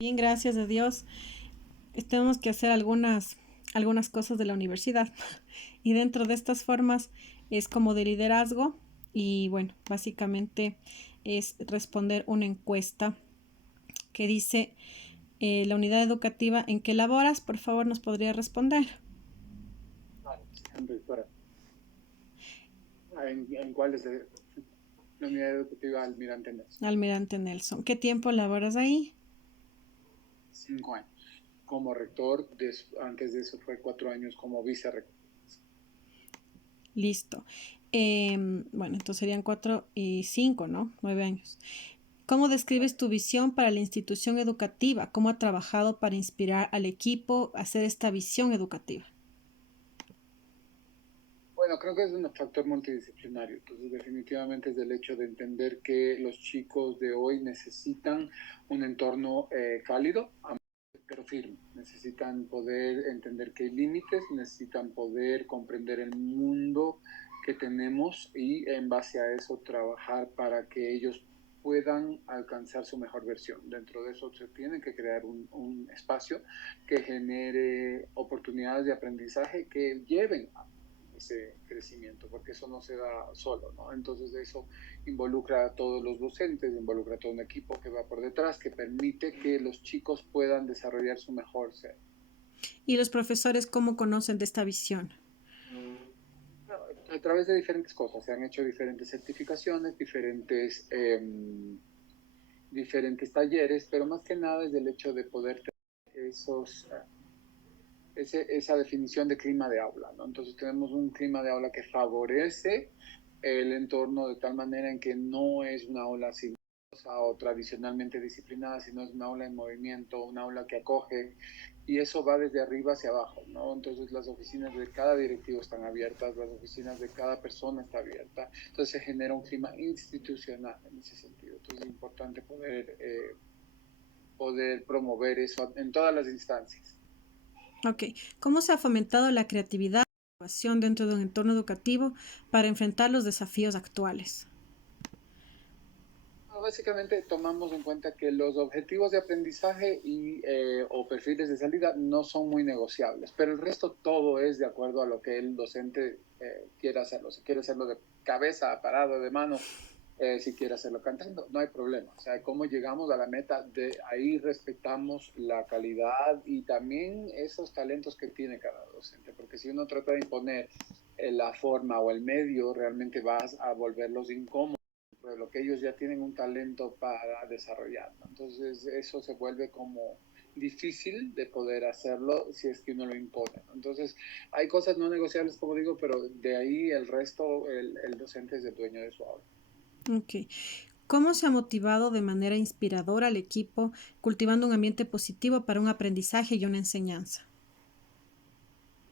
Bien, gracias a Dios. Tenemos que hacer algunas cosas de la universidad. Y dentro de estas formas es como de liderazgo. Y bueno, básicamente es responder una encuesta que dice la unidad educativa en que laboras, por favor, nos podría responder. Claro, doctora. ¿En cuál es la unidad educativa Almirante Nelson? Almirante Nelson. ¿Qué tiempo laboras ahí? 5 años. Como rector, antes de eso fue 4 años como vicerrector. Listo. Bueno, entonces serían 4 y 5, ¿no? 9 años. ¿Cómo describes tu visión para la institución educativa? ¿Cómo ha trabajado para inspirar al equipo a hacer esta visión educativa? Bueno, creo que es un factor multidisciplinario. Entonces, definitivamente es el hecho de entender que los chicos de hoy necesitan un entorno cálido, pero firme. Necesitan poder entender que hay límites, necesitan poder comprender el mundo que tenemos y en base a eso trabajar para que ellos puedan alcanzar su mejor versión. Dentro de eso se tiene que crear un espacio que genere oportunidades de aprendizaje que lleven a ese crecimiento, porque eso no se da solo, ¿no? Entonces eso involucra a todos los docentes, involucra a todo un equipo que va por detrás, que permite que los chicos puedan desarrollar su mejor ser. ¿Y los profesores cómo conocen de esta visión? A través de diferentes cosas, se han hecho diferentes certificaciones, diferentes talleres, pero más que nada es el hecho de poder tener esa definición de clima de aula, ¿no? Entonces tenemos un clima de aula que favorece el entorno de tal manera en que no es una aula silenciosa o tradicionalmente disciplinada, sino es una aula en movimiento, una aula que acoge, y eso va desde arriba hacia abajo, ¿no? Entonces las oficinas de cada directivo están abiertas, las oficinas de cada persona está abierta, entonces se genera un clima institucional en ese sentido. Entonces es importante poder promover eso en todas las instancias. Ok. ¿Cómo se ha fomentado la creatividad y la innovación dentro de un entorno educativo para enfrentar los desafíos actuales? Básicamente tomamos en cuenta que los objetivos de aprendizaje o perfiles de salida no son muy negociables, pero el resto todo es de acuerdo a lo que el docente quiera hacerlo. Si quiere hacerlo de cabeza, parado, de mano, si quiere hacerlo cantando, no hay problema. O sea, cómo llegamos a la meta, de ahí respetamos la calidad y también esos talentos que tiene cada docente, porque si uno trata de imponer la forma o el medio, realmente vas a volverlos incómodos de lo que ellos ya tienen un talento para desarrollar, ¿no? Entonces eso se vuelve como difícil de poder hacerlo si es que uno lo impone, ¿no? Entonces hay cosas no negociables, como digo, pero de ahí el resto, el docente es el dueño de su aula. Ok. ¿Cómo se ha motivado de manera inspiradora al equipo cultivando un ambiente positivo para un aprendizaje y una enseñanza?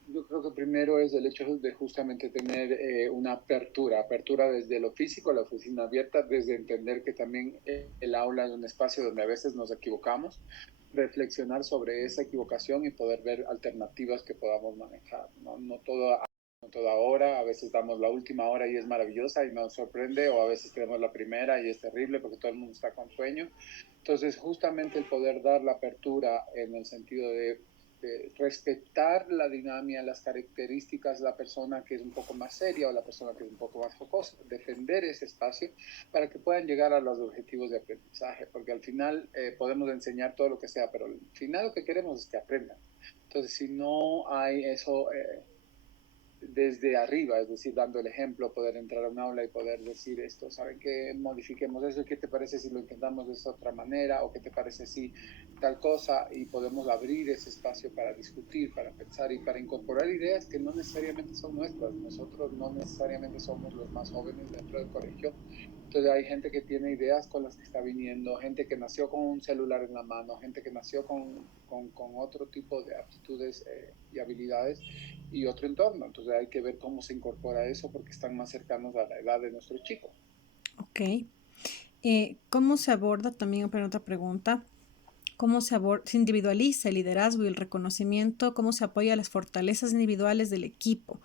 Yo creo que primero es el hecho de justamente tener una apertura desde lo físico, la oficina abierta, desde entender que también el aula es un espacio donde a veces nos equivocamos, reflexionar sobre esa equivocación y poder ver alternativas que podamos manejar, ¿no? No toda hora, a veces damos la última hora y es maravillosa y nos sorprende, o a veces tenemos la primera y es terrible porque todo el mundo está con sueño. Entonces, justamente el poder dar la apertura en el sentido de respetar la dinámica, las características de la persona que es un poco más seria o la persona que es un poco más jocosa, defender ese espacio para que puedan llegar a los objetivos de aprendizaje, porque al final podemos enseñar todo lo que sea, pero al final lo que queremos es que aprendan. Entonces, si no hay eso desde arriba, es decir, dando el ejemplo, poder entrar a un aula y poder decir esto, ¿saben qué? Modifiquemos eso, ¿qué te parece si lo intentamos de esta otra manera? ¿O qué te parece si tal cosa? Y podemos abrir ese espacio para discutir, para pensar y para incorporar ideas que no necesariamente son nuestras. Nosotros no necesariamente somos los más jóvenes dentro del colegio. Entonces hay gente que tiene ideas con las que está viniendo, gente que nació con un celular en la mano, gente que nació con otro tipo de aptitudes y habilidades y otro entorno. Entonces hay que ver cómo se incorpora eso porque están más cercanos a la edad de nuestros chicos. Ok. ¿Cómo se aborda, también para otra pregunta, cómo se individualiza el liderazgo y el reconocimiento, cómo se apoya las fortalezas individuales del equipo?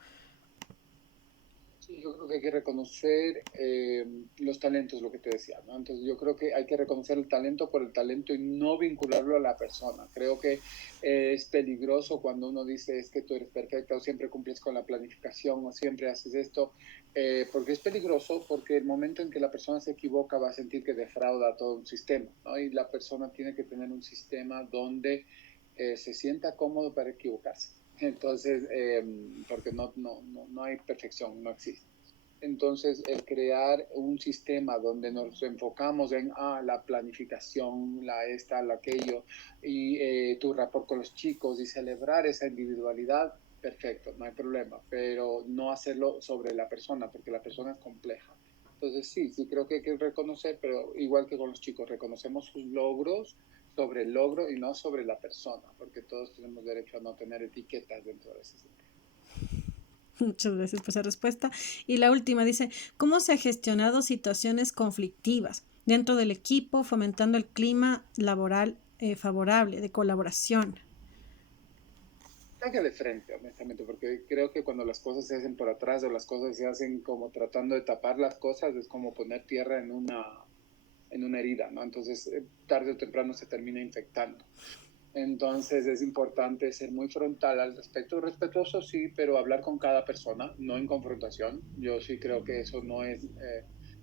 Sí, yo creo que hay que reconocer los talentos, lo que te decía, ¿no? Entonces yo creo que hay que reconocer el talento por el talento y no vincularlo a la persona. Creo que es peligroso cuando uno dice es que tú eres perfecta o siempre cumples con la planificación o siempre haces esto, porque es peligroso porque el momento en que la persona se equivoca va a sentir que defrauda todo un sistema, ¿no? Y la persona tiene que tener un sistema donde se sienta cómodo para equivocarse. Entonces, porque no hay perfección, no existe. Entonces, el crear un sistema donde nos enfocamos en la planificación, la esta, la aquello, y tu rapport con los chicos y celebrar esa individualidad, perfecto, no hay problema, pero no hacerlo sobre la persona, porque la persona es compleja. Entonces, sí creo que hay que reconocer, pero igual que con los chicos, reconocemos sus logros sobre el logro y no sobre la persona, porque todos tenemos derecho a no tener etiquetas dentro de ese sentido. Muchas gracias por esa respuesta. Y la última dice, ¿cómo se ha gestionado situaciones conflictivas dentro del equipo, fomentando el clima laboral favorable, de colaboración? Que de frente, honestamente, porque creo que cuando las cosas se hacen por atrás o las cosas se hacen como tratando de tapar las cosas, es como poner tierra en una herida, ¿no? Entonces, tarde o temprano se termina infectando. Entonces es importante ser muy frontal al respecto, respetuoso sí, pero hablar con cada persona, no en confrontación. Yo sí creo que eso no es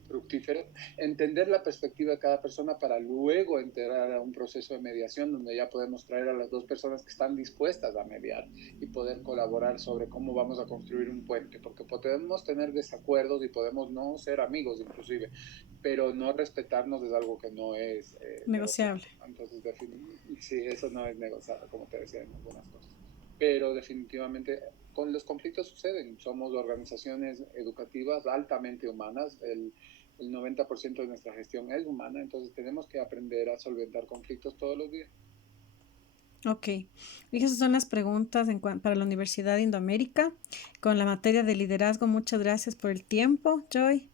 fructífero. Entender la perspectiva de cada persona para luego entrar a un proceso de mediación donde ya podemos traer a las dos personas que están dispuestas a mediar y poder colaborar sobre cómo vamos a construir un puente, porque podemos tener desacuerdos y podemos no ser amigos inclusive, pero no respetarnos es algo que no es negociable. Negociable. Entonces, sí, eso no es negociable, como te decía en algunas cosas. Pero definitivamente con los conflictos suceden. Somos organizaciones educativas altamente humanas. El 90% de nuestra gestión es humana, entonces tenemos que aprender a solventar conflictos todos los días. Ok, y esas son las preguntas para la Universidad de Indoamérica con la materia de liderazgo. Muchas gracias por el tiempo, Joy.